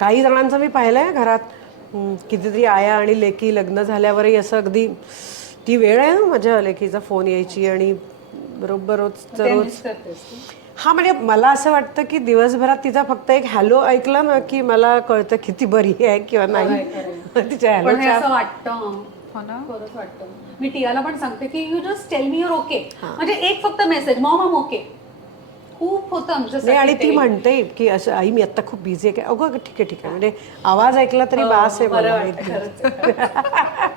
काही जणांचं मी पाहिलंय घरात, कितीतरी आया आणि लेकी लग्न झाल्यावरही असं अगदी ती वेळ आहे ना माझ्या लेकीचा फोन यायची आणि बरोबर रोजचं रोज. हा म्हणजे मला असं वाटतं की दिवसभरात तिचा फक्त एक हॅलो ऐकला ना की मला कळतं किती बरी आहे किंवा नाही. तिच्या पण हे हॅलोच्या असं वाटतं, खरंच वाटतं. मी टियाला पण सांगते की you just tell me your okay, म्हणजे एक फक्त मेसेज मॉम आम ओके खूप होतं नाही. आमच्यासाठी आणि ती ते. म्हणते की असं आई मी आता खूप बिझी आहे. अगं ठीक आहे ठीक आहे, म्हणजे आवाज ऐकला तरी बास आहे बरं मला. वाटतं, खरंच आहे, खरंच.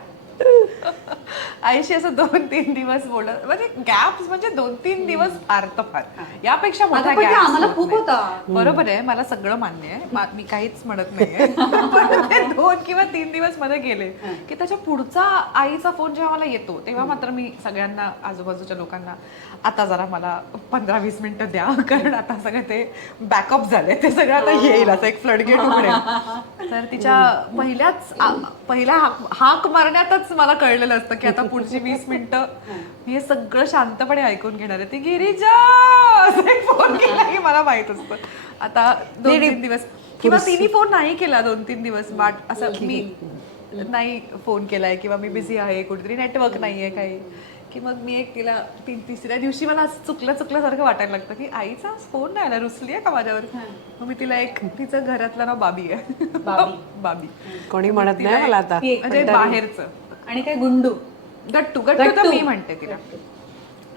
आईशी असं 2-3 दिवस बोलत, म्हणजे गॅप्स म्हणजे 2-3 दिवस फार तर फार, यापेक्षा मोठा अगं, पण ते गॅप आम्हाला खूप होता. बरोबर आहे, मला सगळं मान्य आहे, मी काहीच म्हणत नाहीये. पण ते 2 किंवा 3 दिवस मध्ये गेले की त्याच्या पुढचा आईचा फोन जेव्हा मला येतो तेव्हा मात्र मी सगळ्यांना, आजूबाजूच्या लोकांना, आता जरा मला 15-20 मिनिटं द्या, कारण आता सगळं ते बॅकअप झाले, ते सगळं आता येईल, असं एक फ्लडगेट उघडेल. तर तिच्या पहिल्या हाक मारण्यातच मला कळलेलं असतं की आता पुढची 20 मिनिटं मी हे सगळं शांतपणे ऐकून घेणार आहे. ती गिरिजा असं एक फोन केला की मला माहित असतं आता 2-3 दिवस, किंवा तिने फोन नाही केला 2-3 दिवस, बाट असं मी नाही फोन केलाय किंवा मी बिझी आहे, कुठेतरी नेटवर्क नाहीये काही, की मग मी एक तिला तिसऱ्या दिवशी मला चुकल्यासारखं वाटायला लागतं की आईचा फोन नाही आला, रुसली आहे का माझ्यावर. मग मी तिला एक, तिचं घरातलं नाव बाबी आहे, बाबी कोणी म्हणत नाही मला आता, म्हणजे बाहेरचं. आणि काय गुंडू, गट्टू तर मी म्हणते तिला,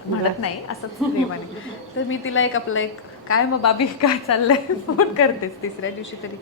म्हणत नाही असंच प्रेमाने. तर मी तिला एक आपलं एक काय मग बाबी काय चाललंय फोन करतेच तिसऱ्या दिवशी तरी.